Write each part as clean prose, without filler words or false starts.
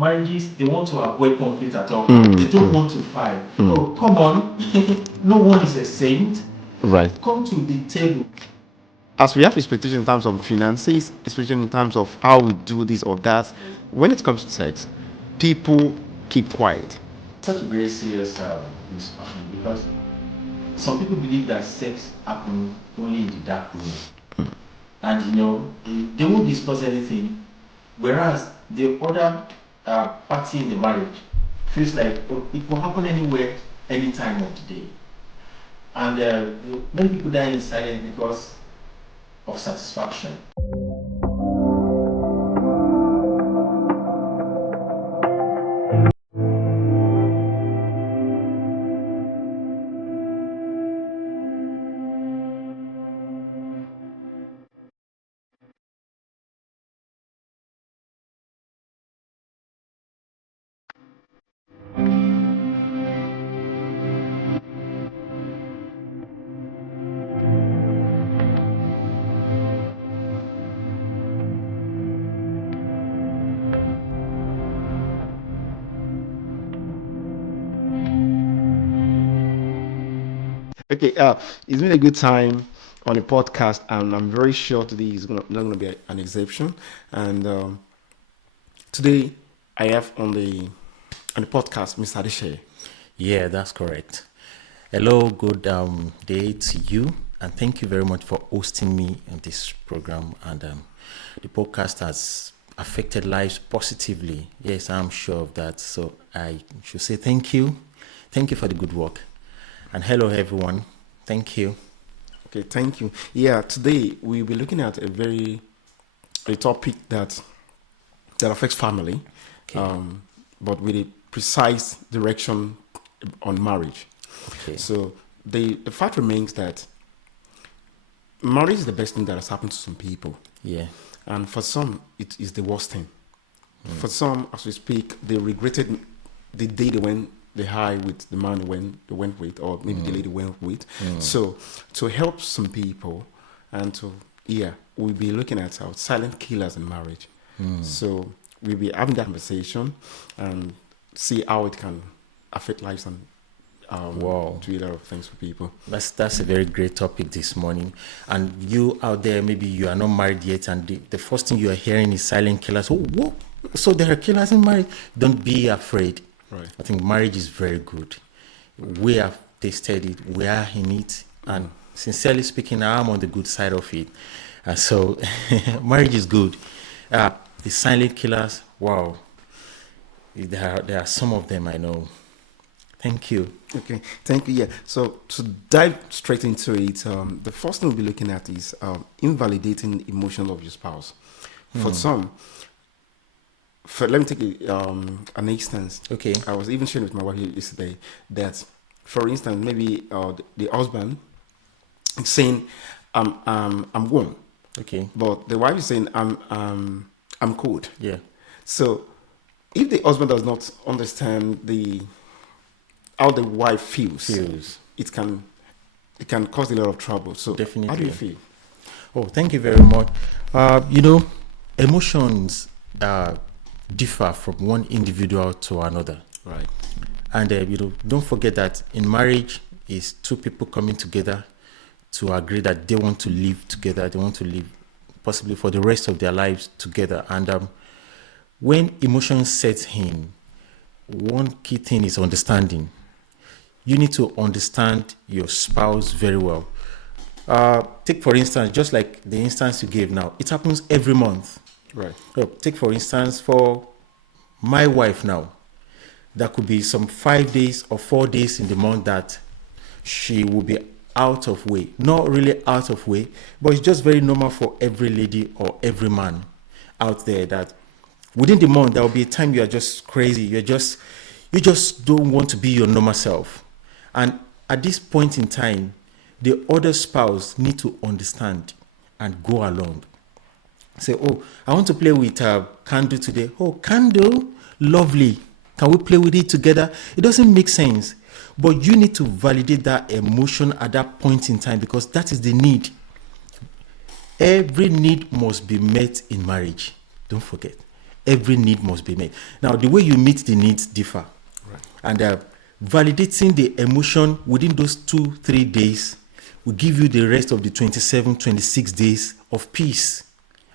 marriages, they want to avoid conflict at all. They don't want to fight. Oh, come on. No one is a saint. Right. Come to the table. As we have expectations in terms of finances, expectations in terms of how we do this or that, when it comes to sex, people keep quiet. Such a very serious discussion because some people believe that sex happens only in the dark room. And they won't discuss anything. Whereas the other party in the marriage feels like it will happen anywhere, any time of the day. And many people die in silence because of satisfaction. Okay, it's been a good time on the podcast, and I'm very sure today is not going to be an exception. And today I have on the podcast Mr. Adeseye. Yeah, that's correct. Hello, good day to you, and thank you very much for hosting me in this program. And the podcast has affected lives positively. Yes, I'm sure of that. So I should say thank you. Thank you for the good work. And hello, everyone. Thank you. Okay, thank you. Yeah, today we'll be looking at a topic that affects family, Okay. but with a precise direction on marriage. Okay. So the fact remains that marriage is the best thing that has happened to some people, Yeah. and for some it is the worst thing. For some, as we speak, they regretted the day they high with the man they went with, or maybe the lady went with. So to help some people, and we'll be looking at our silent killers in marriage. So we'll be having that conversation and see how it can affect lives and Wow. do a lot of things for people. That's a very great topic this morning. And you out there, maybe you are not married yet, and the first thing you are hearing is silent killers. Oh, whoa. So there are killers in marriage. Don't be afraid. Right. I think marriage is very good. We have tasted it. We are in it. And sincerely speaking, I'm on the good side of it. So marriage is good. The silent killers, wow. There are some of them I know. Thank you. Okay, thank you. Yeah. So to dive straight into it, the first thing we'll be looking at is invalidating the emotion of your spouse. For some, let me take an instance. Okay. I was even sharing with my wife yesterday that, for instance, maybe the husband is saying, I'm warm," Okay. but the wife is saying, I'm cold." Yeah. So if the husband does not understand how the wife feels, it can cause a lot of trouble. So Definitely. how do you feel? Oh, thank you very much. Emotions differ from one individual to another. Right. And, don't forget that in marriage is two people coming together to agree that they want to live together. They want to live possibly for the rest of their lives together. And when emotions set in, one key thing is understanding. You need to understand your spouse very well. Take, for instance, just like the instance you gave now, it happens every month. Right. So take, for instance, for my wife now, there could be some 5 days or 4 days in the month that she will be out of way. Not really out of way, but it's just very normal for every lady or every man out there that within the month there will be a time you are just crazy. You just don't want to be your normal self. And at this point in time, the other spouse need to understand and go along. Say, oh, I want to play with candle today. Oh, candle, lovely. Can we play with it together? It doesn't make sense. But you need to validate that emotion at that point in time because that is the need. Every need must be met in marriage. Don't forget. every need must be met. Now, the way you meet the needs differ. Right. And validating the emotion within those 2-3 days will give you the rest of the 27-26 days of peace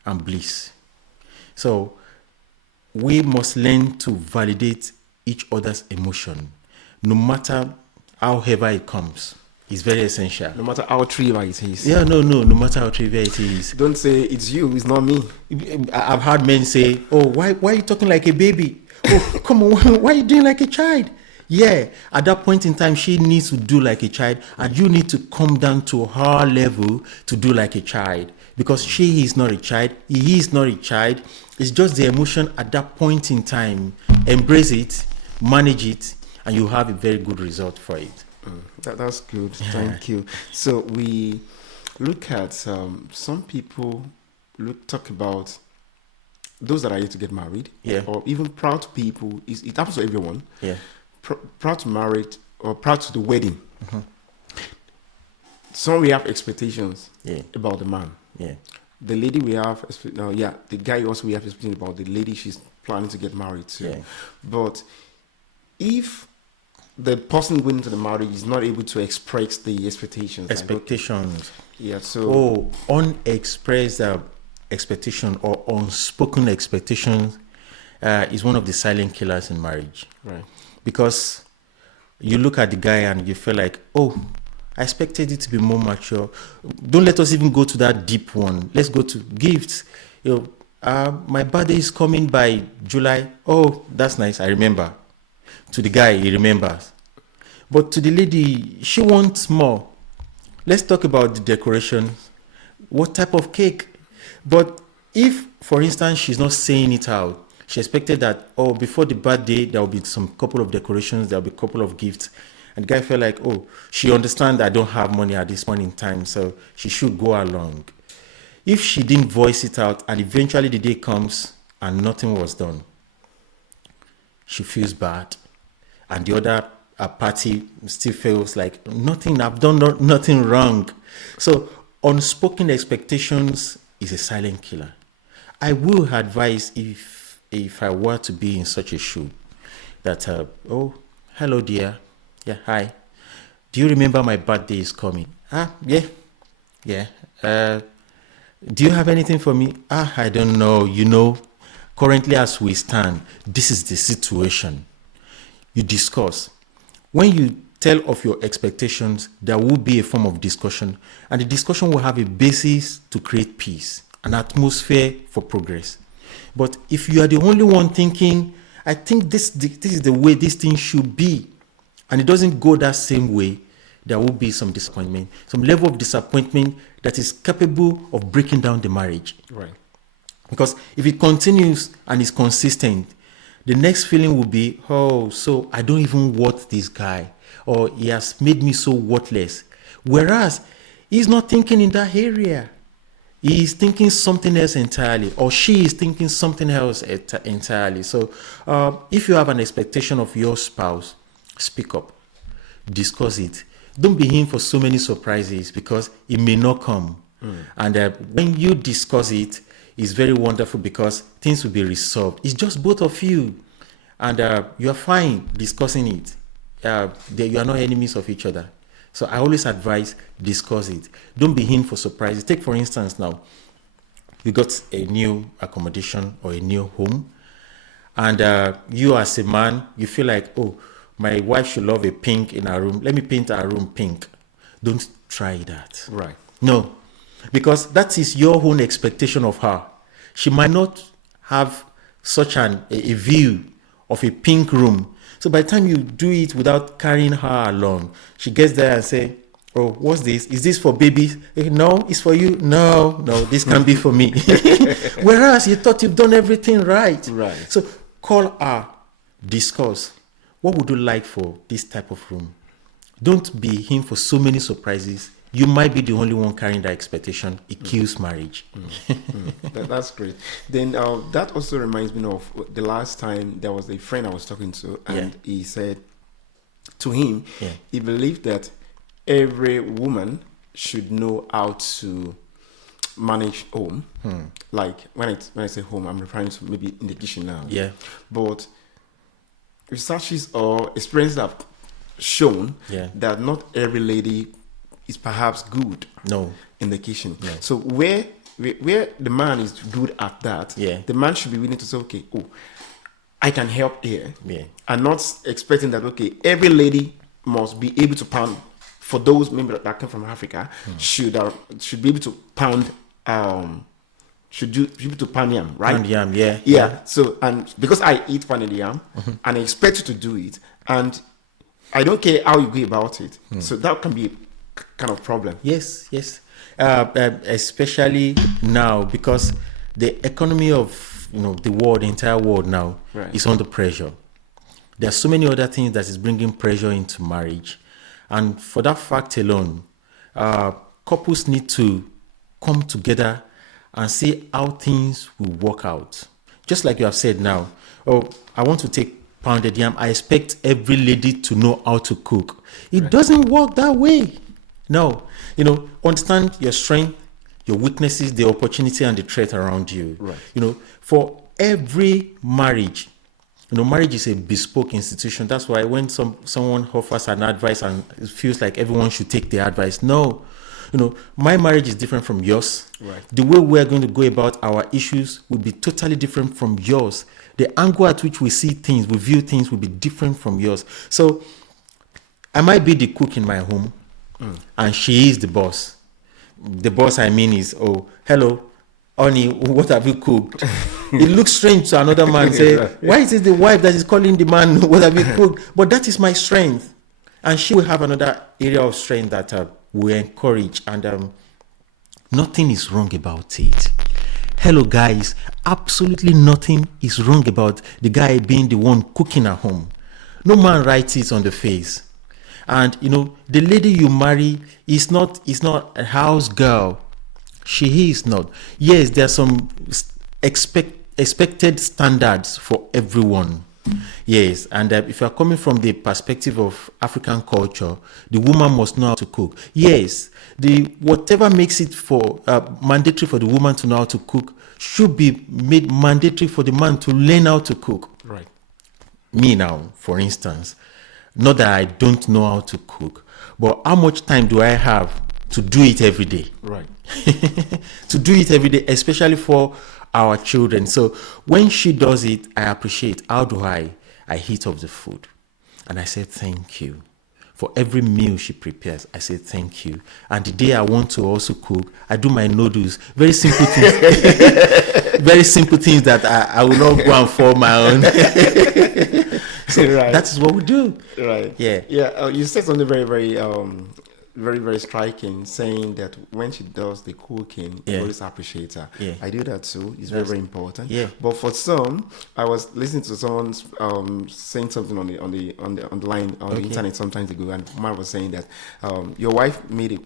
and bliss. So we must learn to validate each other's emotion, no matter however it comes. It's very essential. No matter how trivial it is. Yeah, no matter how trivial it is. Don't say it's you, it's not me. I've heard men say, oh, why are you talking like a baby? Oh, come on, why are you doing like a child? Yeah, at that point in time, she needs to do like a child, and you need to come down to her level to do like a child, because she is not a child, he is not a child. It's just the emotion at that point in time. Embrace it, manage it, and you have a very good result for it. That's good. Thank you. So we look at some people talk about those that are yet to get married, Yeah. or even proud people. It happens to everyone. Yeah. Proud to marriage or proud to the wedding. Some we have expectations Yeah. about the man. Yeah. The lady we have, the guy also we have expectations about the lady she's planning to get married to. Yeah. But if the person going into the marriage is not able to express the expectations. Expectations. Yeah, so Unexpressed expectation or unspoken expectations is one of the silent killers in marriage. right. Because you look at the guy and you feel like, oh, I expected it to be more mature. Don't let us even go to that deep one. Let's go to gifts. My birthday is coming by July. Oh, that's nice. I remember. To the guy, he remembers. But to the lady, she wants more. Let's talk about the decorations. What type of cake? But if, for instance, she's not saying it out, she expected that, oh, before the birthday, there will be some couple of decorations, there will be a couple of gifts. And the guy felt like, oh, she understands I don't have money at this point in time, so she should go along. If she didn't voice it out and eventually the day comes and nothing was done, she feels bad. And the other party still feels like I've done nothing wrong. So unspoken expectations is a silent killer. I will advise if I were to be in such a shoe that, oh, hello dear. Yeah, hi. Do you remember my birthday is coming? Yeah. Do you have anything for me? I don't know. Currently as we stand, this is the situation. You discuss. When you tell of your expectations, there will be a form of discussion, and the discussion will have a basis to create peace, an atmosphere for progress. But if you are the only one thinking, I think this is the way this thing should be, and it doesn't go that same way, there will be some disappointment, some level of disappointment that is capable of breaking down the marriage. Right. Because if it continues and is consistent, the next feeling will be, oh, so I don't even want this guy, or he has made me so worthless. Whereas he's not thinking in that area. He is thinking something else entirely, or she is thinking something else entirely. So if you have an expectation of your spouse, speak up, discuss it. Don't be in for so many surprises, because it may not come. And when you discuss it, it's very wonderful because things will be resolved. It's just both of you, and you are fine discussing it. You are not enemies of each other. So I always advise, discuss it. Don't be in for surprises. Take, for instance, now, you got a new accommodation or a new home, and you as a man, you feel like, oh, my wife should love a pink in her room. Let me paint her room pink. Don't try that. Right. No, because that is your own expectation of her. She might not have such a view of a pink room. So by the time you do it without carrying her along, she gets there and say, oh, what's this? Is this for babies? No, it's for you. No, this can be for me. Whereas you thought you've done everything right. Right. So call her, discuss. What would you like for this type of room? Don't be in for so many surprises. You might be the only one carrying that expectation. It kills marriage. That's great. Then that also reminds me of the last time there was a friend I was talking to, and he said to him, he believed that every woman should know how to manage home. Like when I say home, I'm referring to maybe in the kitchen now. Yeah. But researches or experiences have shown that not every lady is perhaps good in the kitchen. Yeah. So where the man is good at that, the man should be willing to say, okay, I can help here. Yeah. And not expecting that, okay, every lady must be able to pound. For those maybe that come from Africa, should be able to pound should be able to pound yam, right? Pound yam, yeah. Yeah. So, and because I eat pounded yam, and I expect you to do it, and I don't care how you go about it. So that can be a kind of problem. Yes. Especially now, because the economy of the world, the entire world now, is under pressure. There are so many other things that is bringing pressure into marriage, and for that fact alone, couples need to come together and see how things will work out. Just like you have said now, I want to take pounded yam. I expect every lady to know how to cook. It doesn't work that way. No, understand your strength, your weaknesses, the opportunity and the threat around you. Right. For every marriage, marriage is a bespoke institution. That's why when someone offers an advice and it feels like everyone should take the advice, no. My marriage is different from yours. Right. The way we're going to go about our issues will be totally different from yours. The angle at which we see things, we view things will be different from yours. So I might be the cook in my home, and she is the boss. The boss I mean is, hello, honey, what have you cooked? It looks strange to another man. Say, why is it the wife that is calling the man, what have you cooked? But that is my strength. And she will have another area of strength that we encourage, and nothing is wrong about it. Hello guys, absolutely nothing is wrong about the guy being the one cooking at home. No man writes it on the face. And the lady you marry is not a house girl. She is not. Yes, there are some expected standards for everyone. Yes, and if you are coming from the perspective of African culture, the woman must know how to cook. Yes, whatever makes it for mandatory for the woman to know how to cook should be made mandatory for the man to learn how to cook. Right. Me now, for instance, not that I don't know how to cook, but how much time do I have to do it every day? Right. To do it every day, especially for our children. So when she does it, I appreciate. How do I heat up the food? And I say thank you. For every meal she prepares, I say thank you. And the day I want to also cook, I do my noodles. Very simple things. Very simple things that I will not go and form my own. So that is what we do. Right. Yeah. Yeah. You said something very, very very, very striking, saying that when she does the cooking, you always appreciate her. Yeah. I do that too. It's very, very important. Yeah. But for some, I was listening to someone saying something on the line on the internet sometimes ago, and man was saying that your wife made a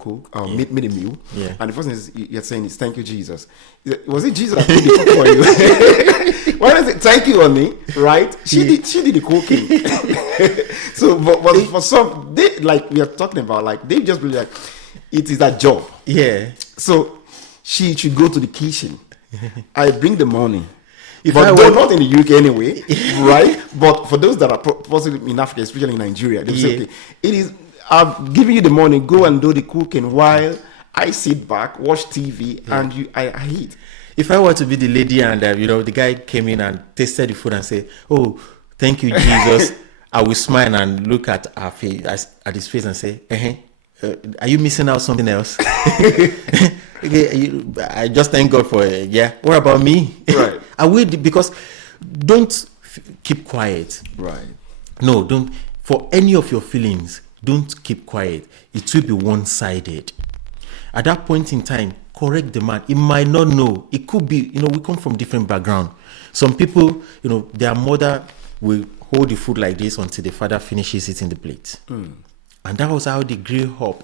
made a meal, and the first thing you're saying is thank you, Jesus. Was it Jesus that made the cook for you? Why does it thank you, honey? Right? She did the cooking. So, but for some, they we are talking about, they just believe like it is that job. Yeah. So she should go to the kitchen. I bring the money. But not in the UK anyway, right? But for those that are possibly in Africa, especially in Nigeria, they say, okay, it is I'm giving you the money, go and do the cooking while I sit back, watch TV, and I eat. If I were to be the lady and the guy came in and tasted the food and said, "Oh, thank you, Jesus," I will smile and look at her face, at his face, and say, "Are you missing out something else?" I just thank God for it. Yeah. What about me? Right. I will, because don't keep quiet. Right. No, don't. For any of your feelings, don't keep quiet. It will be one-sided. At that point in time, correct the man. He might not know. It could be, we come from different background. Some people, their mother will hold the food like this until the father finishes it in the plate. And that was how they grew up.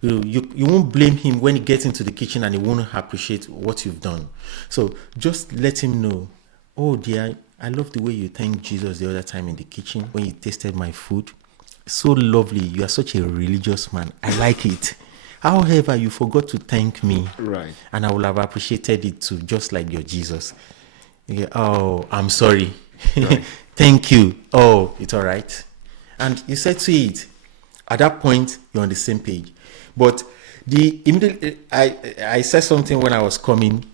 You won't blame him when he gets into the kitchen and he won't appreciate what you've done. So just let him know, "Oh dear, I love the way you thanked Jesus the other time in the kitchen when you tasted my food. So lovely. You are such a religious man. I like it. However, you forgot to thank me. Right. And I would have appreciated it too, just like your Jesus. You go, oh, I'm sorry. Right. Thank you. Oh, it's all right. And you said to it. At that point, you're on the same page. But the immediately, I said something when I was coming.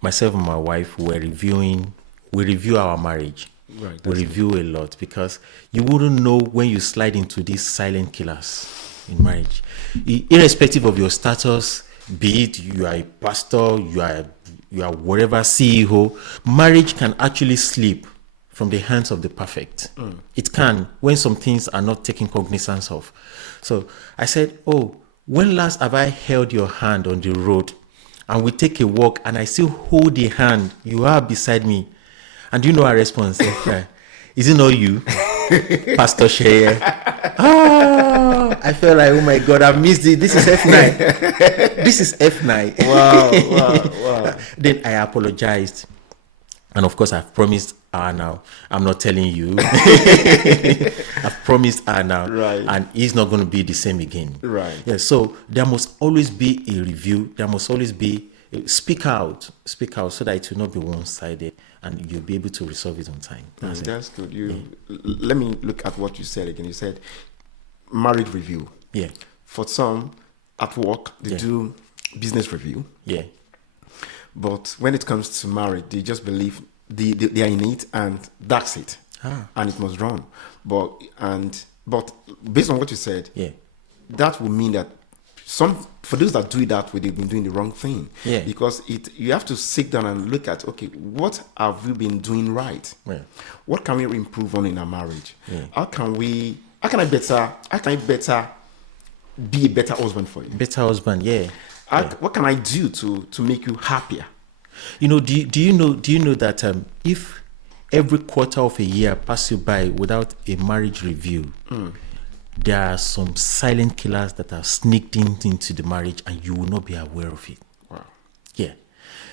Myself and my wife were reviewing. We review our marriage. Right. We review a lot because you wouldn't know when you slide into these silent killers in marriage. Irrespective of your status, be it you are a pastor, you are whatever CEO, marriage can actually slip from the hands of the perfect. It can, when some things are not taken cognizance of. So I said, oh, when last have I held your hand on the road and we take a walk and I still hold the hand, you are beside me. And do you know our response? Is it not you, Pastor Shea? I felt like, oh my God, I missed it. This is F9. This is F9. Wow. Then I apologized. And of course, I've promised her now. I'm not telling you. I've promised her now. Right. And it's not going to be the same again. Right. Yeah, so there must always be a review. There must always be, speak out so that it will not be one-sided and you'll be able to resolve it on time. That's good. Let me look at what you said again. You said marriage review. Yeah. For some, at work, they do business review. Yeah. But when it comes to marriage, they just believe they are in it and that's it. And it must run. But based on what you said, that would mean that for those that do it that way, they've been doing the wrong thing. Yeah. Because you have to sit down and look at, okay, what have we been doing right? Yeah. What can we improve on in our marriage? Yeah. How can I better be a better husband for you? Better husband, yeah. What can I do to make you happier? You know, do you know that if every quarter of a year passes you by without a marriage review, there are some silent killers that are sneaked into the marriage and you will not be aware of it. Wow. Yeah.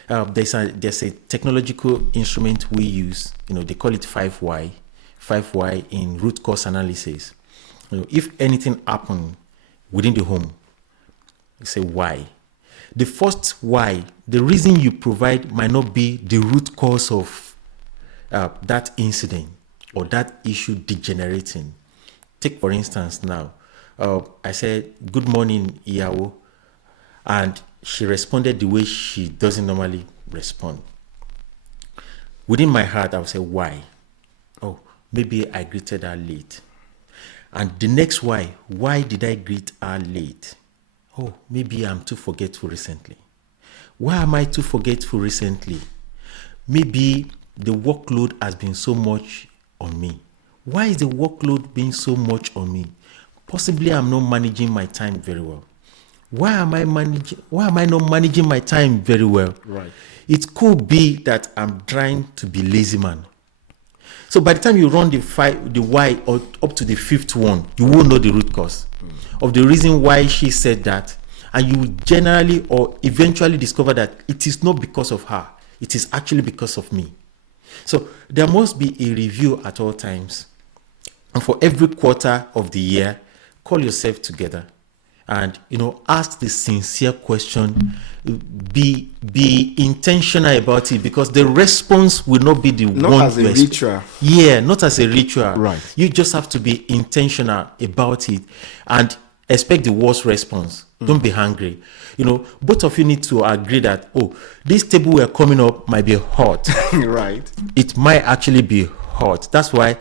There's a technological instrument we use, they call it 5Y in root cause analysis. If anything happened within the home, you say why. The first why, the reason you provide might not be the root cause of that incident or that issue degenerating. Take for instance now, I said, good morning, Iyawo, and she responded the way she doesn't normally respond. Within my heart, I would say, why? Oh, maybe I greeted her late. And the next why did I greet her late? Oh, maybe I'm too forgetful recently. Why am I too forgetful recently? Maybe the workload has been so much on me. Why is the workload being so much on me? Possibly I'm not managing my time very well. Why am I not managing my time very well? Right. It could be that I'm trying to be lazy man. So by the time you run the why or up to the fifth one, you won't know the root cause of the reason why she said that, and you will generally or eventually discover that it is not because of her, it is actually because of me. So there must be a review at all times, and for every quarter of the year, call yourself together and ask the sincere question. Be intentional about it, because the response will not be the Not one as a ritual. Yeah, not as a ritual. Right. You just have to be intentional about it and expect the worst response. Don't be hungry. Both of you need to agree that, this table we're coming up might be hot. Right. It might actually be hot. That's why,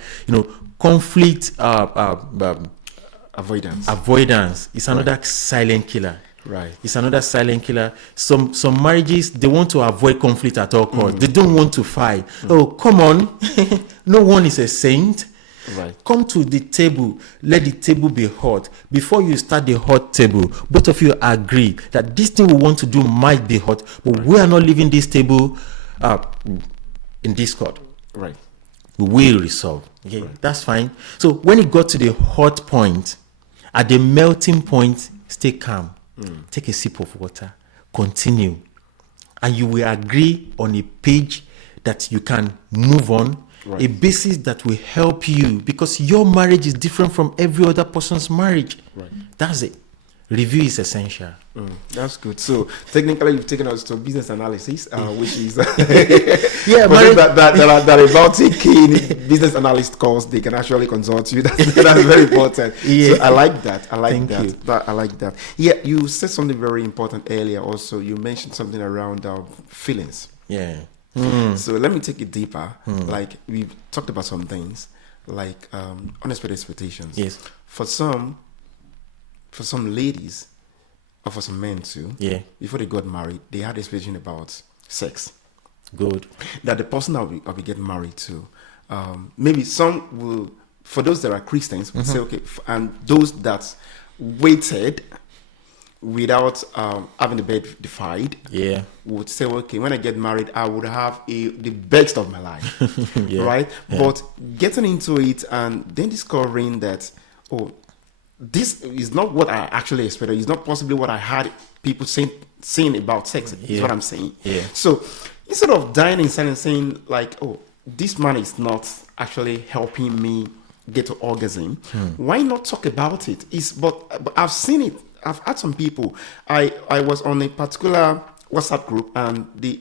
conflict avoidance is another silent killer. Right. It's another silent killer. Some marriages, they want to avoid conflict at all costs. They don't want to fight. Oh, come on. No one is a saint. Right. Come to the table. Let the table be hot. Before you start the hot table, both of you agree that this thing we want to do might be hot, but we are not leaving this table in discord. Right. We will resolve. Okay, that's fine. So when it got to the hot point, at the melting point, stay calm. Take a sip of water. Continue. And you will agree on a page that you can move on. Right. A basis that will help you, because your marriage is different from every other person's marriage. Right. That's it. review is essential. That's good. So technically, you've taken us to business analysis, which is Yeah, for marriage- those that are about taking business analyst course, they can actually consult you. That's very important. Yeah. So I like that. I like Thank that. you. I like that. Yeah, you said something very important earlier. Also, you mentioned something around feelings. Yeah. So let me take it deeper. Like we've talked about some things, like unexpected expectations. Yes. For some ladies, or for some men too, Yeah. before they got married, they had expectation about sex. Good. That the person I'll be getting married to, maybe some will, for those that are Christians, will say, okay, and those that waited without having the bed defied, Yeah. would say, okay, when I get married, I would have the best of my life, Yeah. right? Yeah. But getting into it and then discovering that, oh, this is not what I actually expected. It's not possibly what I had people saying about sex. Is Yeah. what I'm saying. Yeah. So instead of dying inside and saying like, oh, this man is not actually helping me get to orgasm, why not talk about it? But I've seen it. I've had some people. I was on a particular WhatsApp group, and the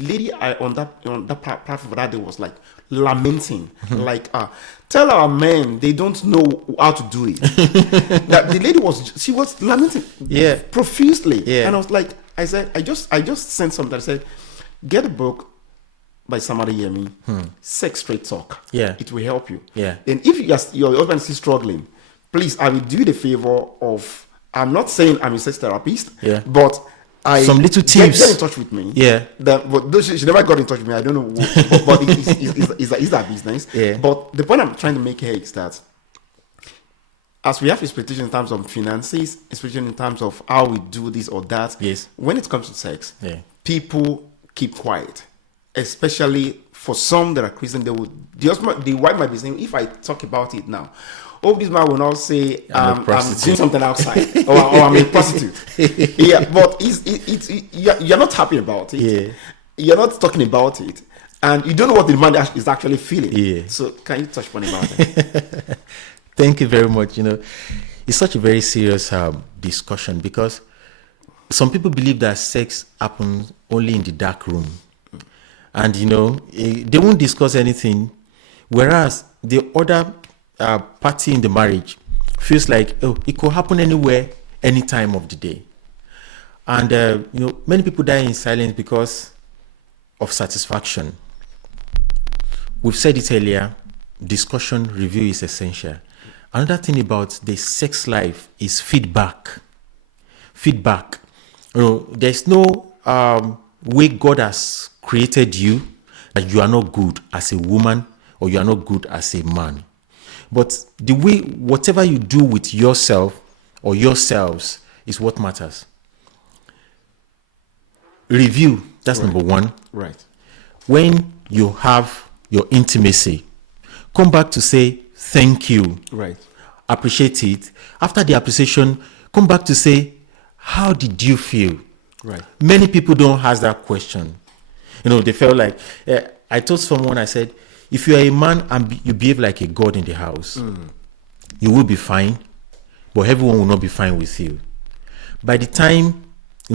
lady on that platform that day was like lamenting, like tell our men they don't know how to do it. That the lady was lamenting, Yeah. profusely, Yeah. and I was like, I said, I just sent something. I said, get a book by somebody hear me, Sex Straight Talk. Yeah. It will help you. Yeah. And if your husband is still struggling, please, I will do you the favor of, I'm not saying I'm a sex therapist, Yeah. but Some little tips. Get in touch with me. Yeah. But though she never got in touch with me. I don't know, but it's that business. Yeah. But the point I'm trying to make here is that as we have expectations in terms of finances, expectations in terms of how we do this or that, Yes. when it comes to sex, Yeah. people keep quiet. Especially for some that are Christian, the wife might be saying, if I talk about it now, oh, this man will not say I'm doing something outside or I'm a prostitute. Yeah, but you're not happy about it. Yeah. You're not talking about it, and you don't know what the man is actually feeling. Yeah. So can you touch upon about it? Thank you very much. It's such a very serious discussion, because some people believe that sex happens only in the dark room, and they won't discuss anything, whereas the other party in the marriage feels like, oh, it could happen anywhere, any time of the day. And many people die in silence because of satisfaction. We've said it earlier, discussion, review is essential. Another thing about the sex life is feedback. There's no way God has created you that you are not good as a woman or you are not good as a man. But the way, whatever you do with yourself or yourselves is what matters. Review, that's Right. number one. Right. When you have your intimacy, come back to say thank you. Right. Appreciate it. After the appreciation, come back to say, how did you feel? Right. Many people don't ask that question. They felt like, I told someone, I said, if you are a man and you behave like a god in the house, you will be fine, but everyone will not be fine with you. By the time,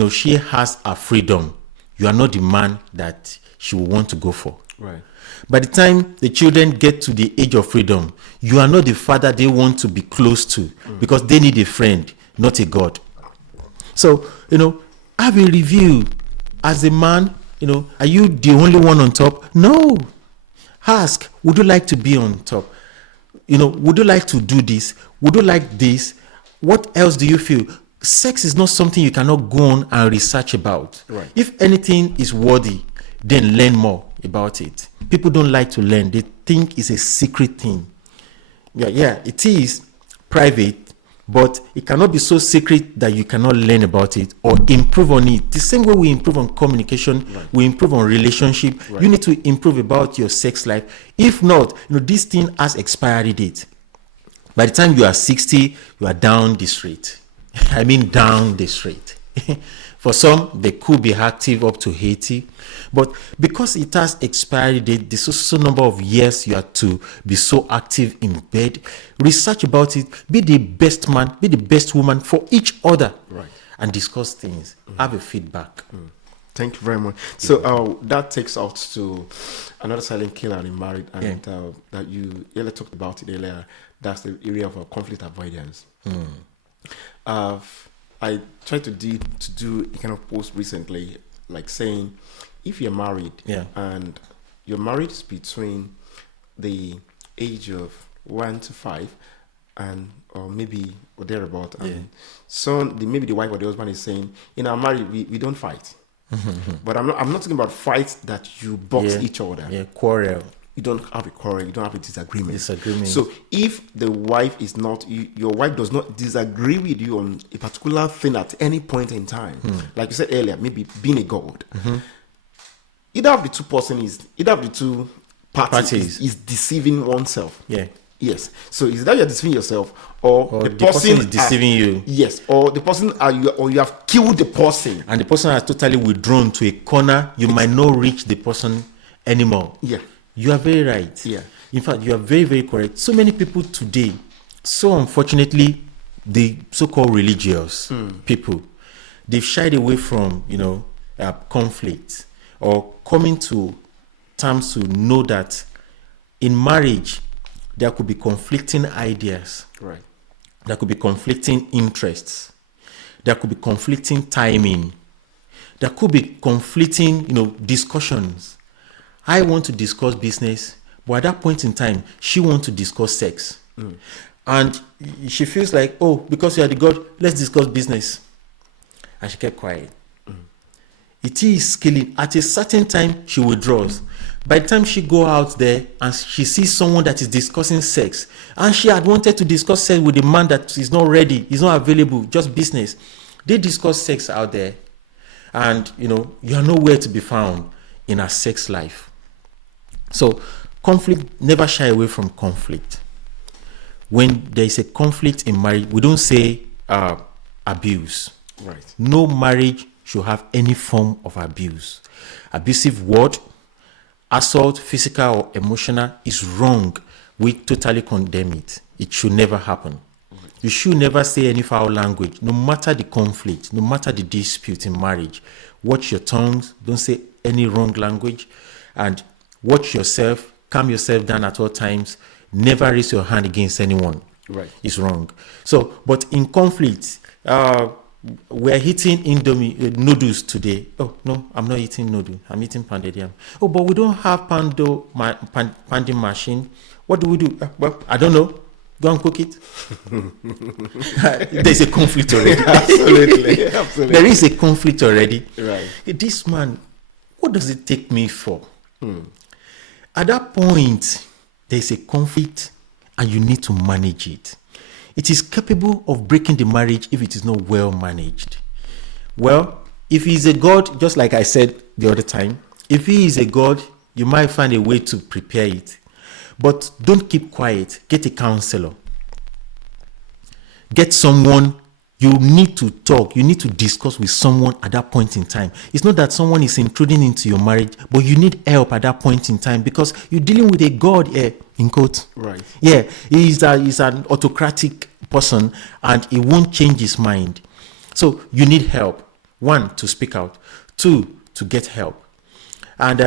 she has her freedom, you are not the man that she will want to go for. Right. By the time the children get to the age of freedom, you are not the father they want to be close to, because they need a friend, not a god. So, have a review. As a man, are you the only one on top? No. Ask, would you like to be on top? Would you like to do this? Would you like this? What else do you feel? Sex is not something you cannot go on and research about. Right. If anything is worthy, then learn more about it. People don't like to learn. They think it's a secret thing. Yeah, it is private, but it cannot be so secret that you cannot learn about it or improve on it. The same way we improve on communication, we improve on relationship. You need to improve about your sex life. If not, this thing has expiry date. By the time you are 60, you are down the street. I mean down the street. For some, they could be active up to 80. But because it has expiry date, the so number of years you have to be so active in bed, research about it, be the best man, be the best woman for each other. Right. And discuss things. Have a feedback. Thank you very much. So that takes us to another silent killer in marriage, and that you earlier talked about it earlier. That's the area of conflict avoidance. I tried to do a kind of post recently, like saying, if you're married and your marriage is between the age of 1 to 5, and or maybe or thereabout, and maybe the wife or the husband is saying, in our marriage we don't fight. But I'm not talking about fights that you box each other. Quarrel. You don't have a quarrel. You don't have a disagreement. Disagreement. So if the wife is not, your wife does not disagree with you on a particular thing at any point in time, like you said earlier, maybe being a god, either of the two parties is deceiving oneself. Yeah. Yes. So is that you're deceiving yourself, or the person is deceiving you? Yes. Or the person you have killed the person, and the person has totally withdrawn to a corner. You might not reach the person anymore. Yeah. You are very right. Yeah. In fact, you are very, very correct. So many people today, so unfortunately, the so-called religious people, they've shied away from, conflict, or coming to terms to know that in marriage, there could be conflicting ideas. Right. There could be conflicting interests. There could be conflicting timing. There could be conflicting, discussions. I want to discuss business, but at that point in time, she wants to discuss sex. And she feels like, oh, because you are the God, let's discuss business. And she kept quiet. It is scaling. At a certain time, she withdraws. By the time she go out there and she sees someone that is discussing sex, and she had wanted to discuss sex with a man that is not ready, is not available, just business. They discuss sex out there, and you are nowhere to be found in her sex life. So conflict, never shy away from conflict. When there is a conflict in marriage, we don't say abuse. Right. No marriage should have any form of abuse. Abusive word, assault, physical or emotional, is wrong. We totally condemn it. It should never happen. You should never say any foul language, no matter the conflict, no matter the dispute in marriage. Watch your tongues. Don't say any wrong language. And watch yourself. Calm yourself down at all times. Never raise your hand against anyone. Right. It's wrong. So, but in conflict, we're eating noodles today. Oh, no, I'm not eating noodle. I'm eating pounded yam. Oh, but we don't have pounding machine. What do we do? Well, I don't know. Go and cook it. There's a conflict already. Absolutely. There is a conflict already. Right. This man, what does it take me for? At that point, there's a conflict and you need to manage it. It is capable of breaking the marriage if it is not well managed. Well, if he is a God, just like I said the other time, if he is a God, you might find a way to prepare it. But don't keep quiet. Get a counselor. Get someone. You need to talk. You need to discuss with someone at that point in time. It's not that someone is intruding into your marriage, but you need help at that point in time because you're dealing with a God here, in quotes. Right. Yeah, he's an autocratic person and he won't change his mind. So you need help. 1, to speak out. 2, to get help. And,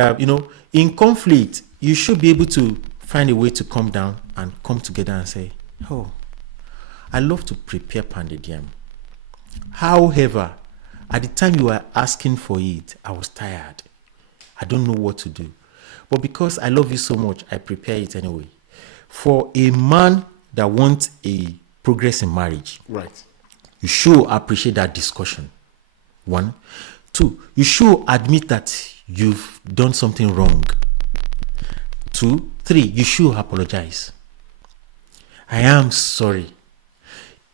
in conflict, you should be able to find a way to come down and come together and say, oh, I love to prepare pounded yam. However, at the time you were asking for it, I was tired. I don't know what to do. But because I love you so much, I prepare it anyway. For a man that wants a progress in marriage, Right. you should appreciate that discussion. 1. 2, you should admit that you've done something wrong. 2, 3, you should apologize. I am sorry.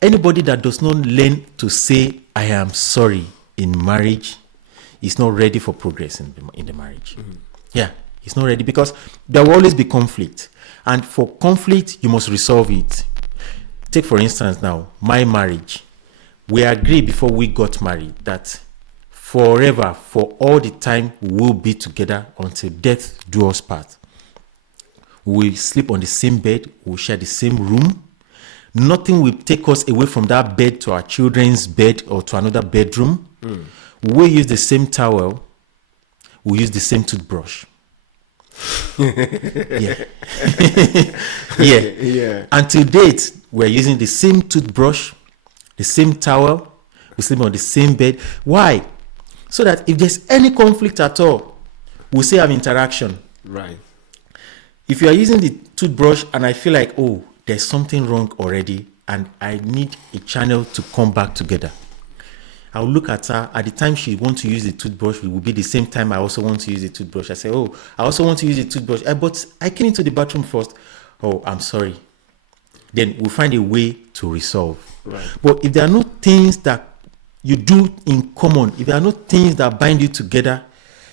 Anybody that does not learn to say I am sorry in marriage is not ready for progress in the marriage. Yeah, it's not ready because there will always be conflict. And for conflict, you must resolve it. Take for instance now, my marriage. We agreed before we got married that forever, for all the time, we'll be together until death do us part. We sleep on the same bed, we share the same room. Nothing will take us away from that bed to our children's bed or to another bedroom. We use the same towel, we use the same toothbrush. Yeah. Yeah. Until date, we're using the same toothbrush, the same towel, we sleep on the same bed. Why? So that if there's any conflict at all, we still have interaction. Right. If you are using the toothbrush and I feel like, oh, there's something wrong already and I need a channel to come back together, I'll look at her. At the time she wants to use the toothbrush, it will be the same time I also want to use the toothbrush. I say, oh, I also want to use the toothbrush. But I came into the bathroom first. Oh, I'm sorry. Then we'll find a way to resolve. Right. But if there are no things that you do in common, if there are no things that bind you together,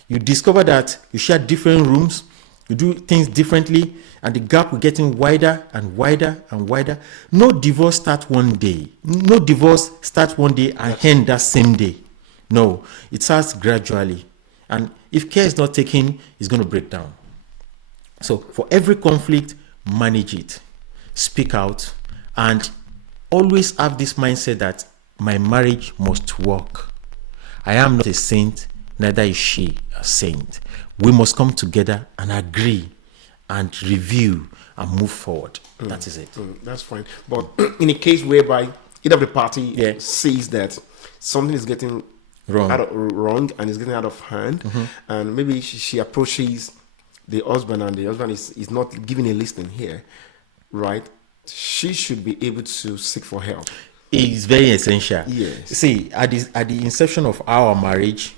you discover that you share different rooms, you do things differently, and the gap will getting wider and wider and wider. No divorce starts one day. No divorce starts one day and end that same day. No, it starts gradually. And if care is not taken, it's going to break down. So for every conflict, manage it. Speak out. And always have this mindset that my marriage must work. I am not a saint, neither is she a saint. We must come together and agree and review and move forward. That is it. That's fine. But in a case whereby either of the party Yeah. sees that something is getting Wrong. and is getting out of hand, and maybe she approaches the husband and the husband is not giving a listening here, right? She should be able to seek for help. It's very essential. Yes. See, at the inception of our marriage,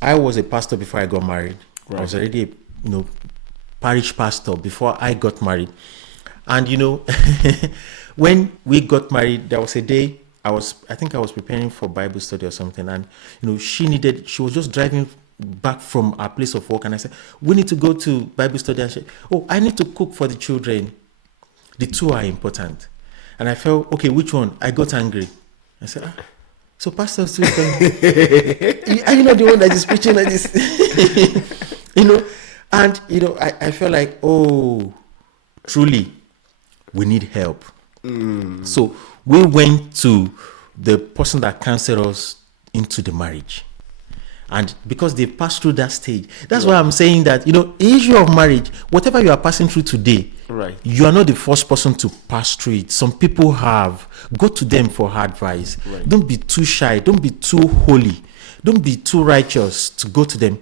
I was a pastor before I got married. I was already a parish pastor before I got married. And when we got married, there was a day I think I was preparing for Bible study or something, and she was just driving back from our place of work, and I said, we need to go to Bible study. And she said, oh, I need to cook for the children. The two are important. And I felt, okay, which one? I got angry. I said, so pastor still are you not the one that is preaching like this? And I felt like, oh, truly, we need help. So we went to the person that counseled us into the marriage. And because they passed through that stage, that's why I'm saying that, issue of marriage, whatever you are passing through today, Right. you are not the first person to pass through it. Some people have. Go to them for advice. Right. Don't be too shy. Don't be too holy. Don't be too righteous to go to them.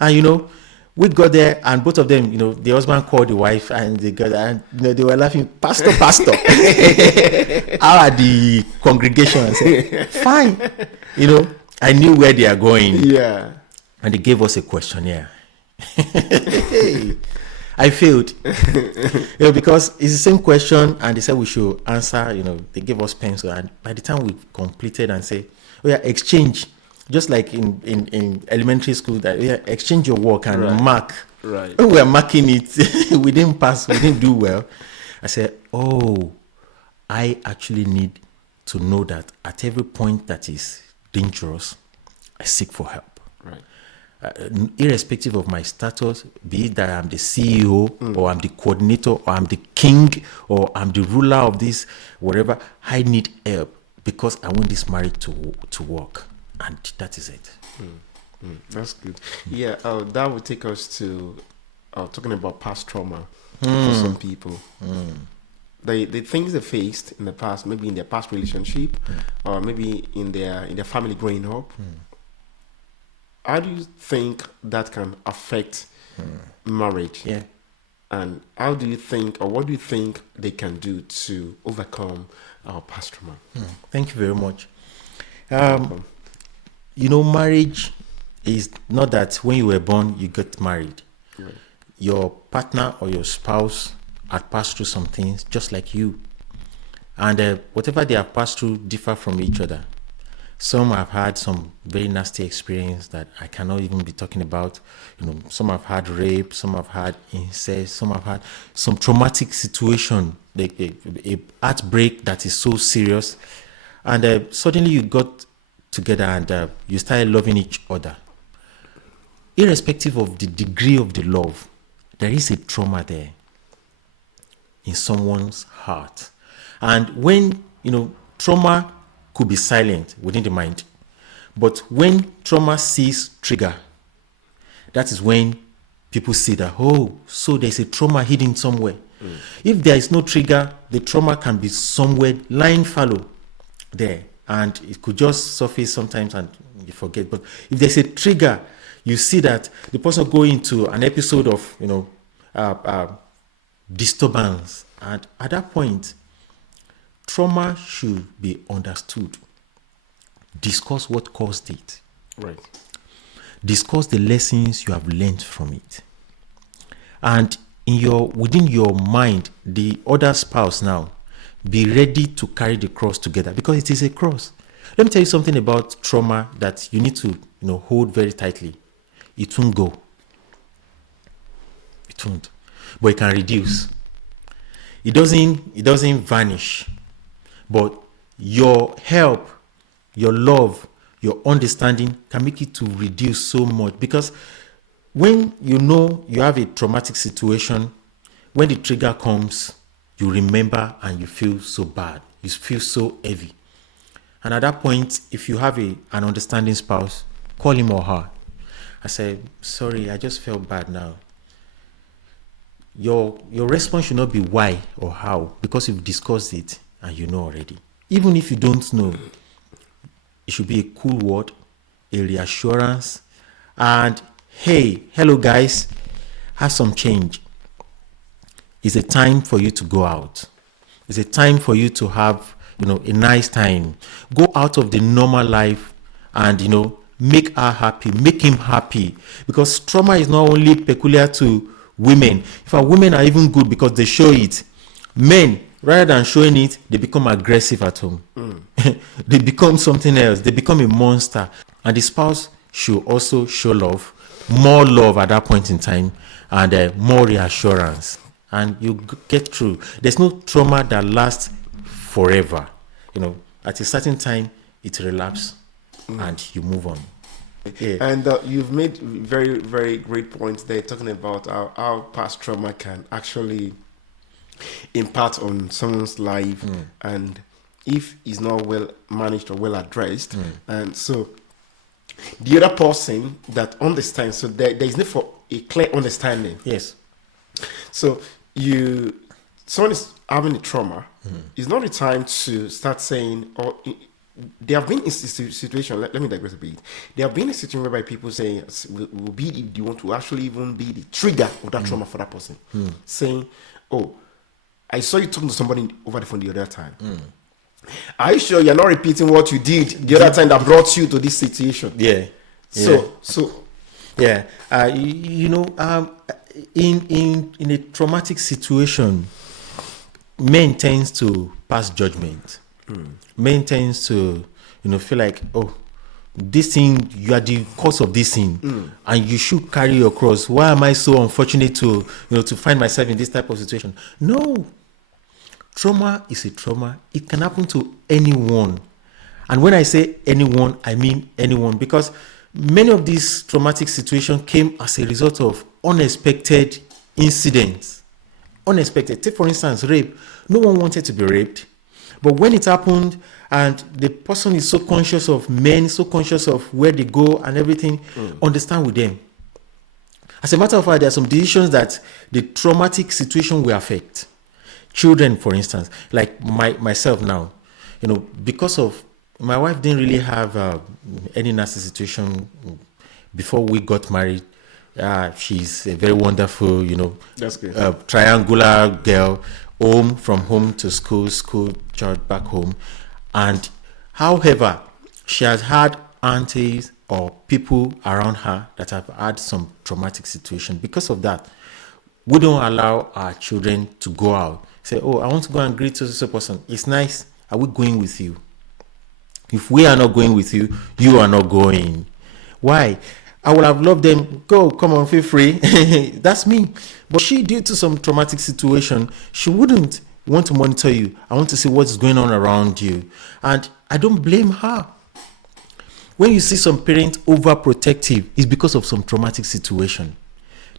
And we got there, and both of them, the husband called the wife, and they got, and they were laughing, Pastor. How are the congregation? I said, fine. I knew where they are going. Yeah. And they gave us a questionnaire. I failed. Because it's the same question, and they said we should answer. They gave us pencil, and by the time we completed and say, oh yeah, exchange, just like in elementary school, that exchange your work and mark. Right. When we were marking it, we didn't pass, we didn't do well. I said, oh, I actually need to know that at every point that is dangerous, I seek for help. Right. Irrespective of my status, be it that I'm the CEO or I'm the coordinator or I'm the king or I'm the ruler of this, whatever, I need help because I want this marriage to work. And that is it. That's good. Yeah, that would take us to talking about past trauma for some people. The things they faced in the past, maybe in their past relationship, or maybe in their family growing up. How do you think that can affect marriage? Yeah. And how do you think, or what do you think they can do to overcome our past trauma? Thank you very much. Marriage is not that when you were born, you got married. Right. Your partner or your spouse had passed through some things just like you. And whatever they have passed through differ from each other. Some have had some very nasty experience that I cannot even be talking about. Some have had rape, some have had incest, some have had some traumatic situation, like a heartbreak that is so serious. And suddenly you got together and you started loving each other, irrespective of the degree of the love, there is a trauma there in someone's heart. And when, trauma could be silent within the mind, but when trauma sees trigger, that is when people see that, oh, so there's a trauma hidden somewhere. If there is no trigger, the trauma can be somewhere lying fallow there, and it could just surface sometimes and you forget. But if there's a trigger, you see that the person go into an episode of disturbance, and at that point, trauma should be understood. Discuss what caused it. Right. Discuss the lessons you have learned from it. And within your mind, the other spouse now, be ready to carry the cross together, because it is a cross. Let me tell you something about trauma that you need to hold very tightly. It won't go. It won't. But it can reduce. It doesn't vanish. But your help, your love, your understanding can make it to reduce so much. Because when you have a traumatic situation, when the trigger comes, you remember and you feel so bad. You feel so heavy. And at that point, if you have an understanding spouse, call him or her. I say, sorry, I just felt bad now. Your response should not be why or how, because you've discussed it and you know already. Even if you don't know, it should be a cool word, a reassurance, and hey, hello guys, have some change. It's a time for you to go out. It's a time for you to have, a nice time. Go out of the normal life and, make her happy, make him happy. Because trauma is not only peculiar to women. In fact, women are even good because they show it. Men, rather than showing it, they become aggressive at home. They become something else. They become a monster. And the spouse should also show love, more love at that point in time, and more reassurance. And you get through. There's no trauma that lasts forever. At a certain time, it relapses and you move on. Yeah. And you've made very, very great points there, talking about how past trauma can actually impact on someone's life, and if it's not well managed or well addressed. And so the other person that understands, so there is need for a clear understanding. Yes. So someone is having a trauma, it's not the time to start saying, or they have been in situation. Let me digress a bit. There have been a situation whereby people saying will be if you want to actually even be the trigger of that trauma for that person, saying, "Oh, I saw you talking to somebody over the phone the other time. Are you sure you're not repeating what you did the other time that brought you to this situation?" Yeah. So yeah. In a traumatic situation, men tends to pass judgment. Men tends to, feel like, oh, this thing, you are the cause of this thing, and you should carry your cross. Why am I so unfortunate to find myself in this type of situation? No. Trauma is a trauma. It can happen to anyone. And when I say anyone, I mean anyone, because many of these traumatic situations came as a result of unexpected incidents. Unexpected. Take, for instance, rape. No one wanted to be raped. But when it happened and the person is so conscious of men, so conscious of where they go and everything, understand with them. As a matter of fact, there are some decisions that the traumatic situation will affect. Children, for instance, like myself now, because of my wife didn't really have any nasty situation before we got married. She's a very wonderful, that's good. Triangular girl, from home to school, child back home. And however, she has had aunties or people around her that have had some traumatic situation. Because of that, we don't allow our children to go out. Say, oh, I want to go and greet so person. It's nice. Are we going with you? If we are not going with you, you are not going. Why? I would have loved them. Go, come on, feel free. That's me. But she, due to some traumatic situation, she wouldn't want to monitor you. I want to see what's going on around you. And I don't blame her. when you see some parents overprotective, it's because of some traumatic situation.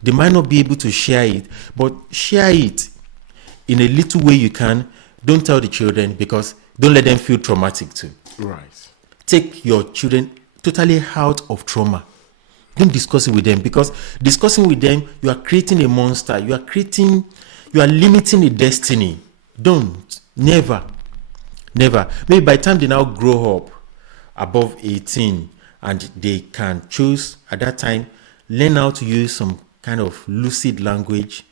They might not be able to share it, but share it in a little way you can. Don't tell the children, because don't let them feel traumatic too. Right. Take your children totally out of trauma. Don't discuss it with them, because discussing with them, you are creating a monster. You are limiting a destiny. Don't. Never. Maybe by the time they now grow up above 18 and they can choose at that time, learn how to use some kind of lucid language,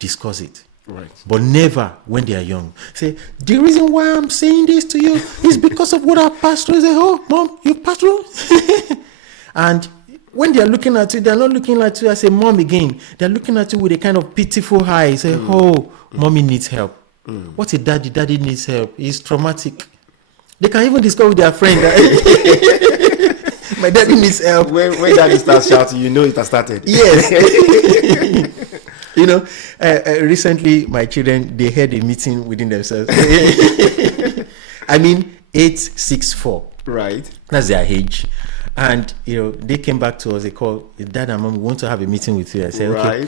discuss it. Right. But never when they are young. Say, the reason why I'm saying this to you is because of what our pastor is. Oh, mom, you pastor? And when they are looking at you, they're not looking at you as a mom again. They're looking at you with a kind of pitiful eye. Say, mommy needs help. What's a daddy? Daddy needs help. He's traumatic. They can even discuss with their friend that my daddy needs help. When daddy starts shouting, you know it has started. Yes. Recently, my children, they had a meeting within themselves. I mean, 8, 6, 4. Right. That's their age. And, they came back to us. They called, Dad and Mom, we want to have a meeting with you. I said, okay,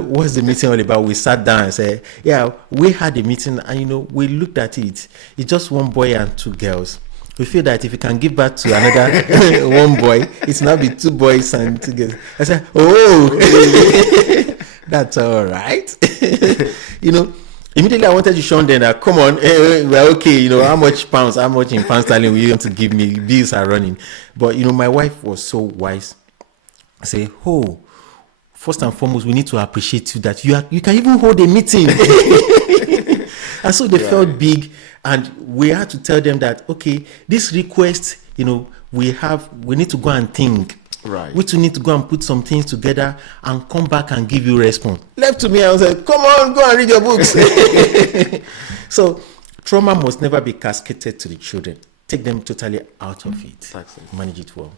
what's the meeting all about? We sat down and said, yeah, we had a meeting and, we looked at it. It's just one boy and 2 girls. We feel that if you can give back to another one boy, it's now be 2 boys and 2 girls. I said, that's all right. Immediately I wanted to show them that, come on, we're okay, how much in pounds sterling you want to give me? Bills are running. But, my wife was so wise. I say, first and foremost, we need to appreciate you that you can even hold a meeting. And so they felt big, and we had to tell them that, okay, this request, we need to go and think. Right. We too need to go and put some things together and come back and give you response. Left to me, I was like, come on, go and read your books. So trauma must never be cascaded to the children. Take them totally out of it. Manage it well.